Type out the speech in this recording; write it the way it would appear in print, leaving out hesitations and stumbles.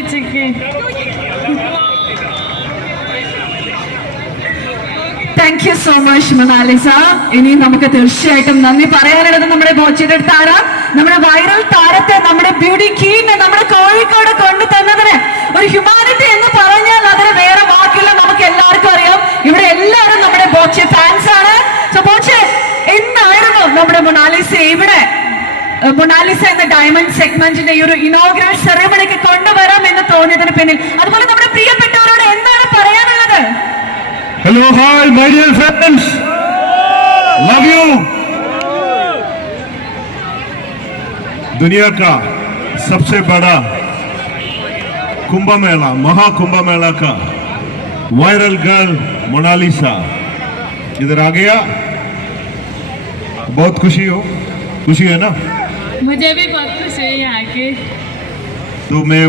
ചേച്ചിക്ക്. Thank you so much Mona Lisa. ഇനി നമുക്ക് തീർച്ചയായിട്ടും നന്ദി പറയാനുള്ളത് നമ്മുടെ ബോച്ചയുടെ താരം, നമ്മുടെ വൈറൽ താരത്തെ, നമ്മുടെ ബ്യൂട്ടി ക്വീനെ നമ്മുടെ കോഴിക്കോട് കൊണ്ടു തന്നതിന് ഒരു ഹ്യൂമാനിറ്റി എന്ന് പറഞ്ഞാൽ അതിന് വേറെ വാക്കില്ല. നമുക്ക് എല്ലാവർക്കും അറിയാം, ഇവിടെ എല്ലാവരും നമ്മുടെ ബോച്ചെ ഫാൻസ് ആണ്. സോ ബോച്ചെ, എന്നായിരുന്നു നമ്മുടെ മൊണാലിസ ഇവിടെ മൊണാലിസ എന്ന ഡയമണ്ട് സെഗ്മെന്റിന്റെ ഈ ഒരു ഇനോഗ്രൽ സെറമണിക്ക് കൊണ്ടുവരാം എന്ന് തോന്നിയതിന് പിന്നിൽ, അതുപോലെ നമ്മുടെ പ്രിയപ്പെട്ടവരോട് എന്താണ് പറയാനുള്ളത്? Hello, hi, my dear friends. Love you. दुनिया का सबसे बड़ा कुंभ मेला, महाकुंभ मेला का वायरल गर्ल मोनालिसा इधर आ गया. बहुत खुशी है ना? मुझे भी बहुत खुशी है यहाँ की. तो मैं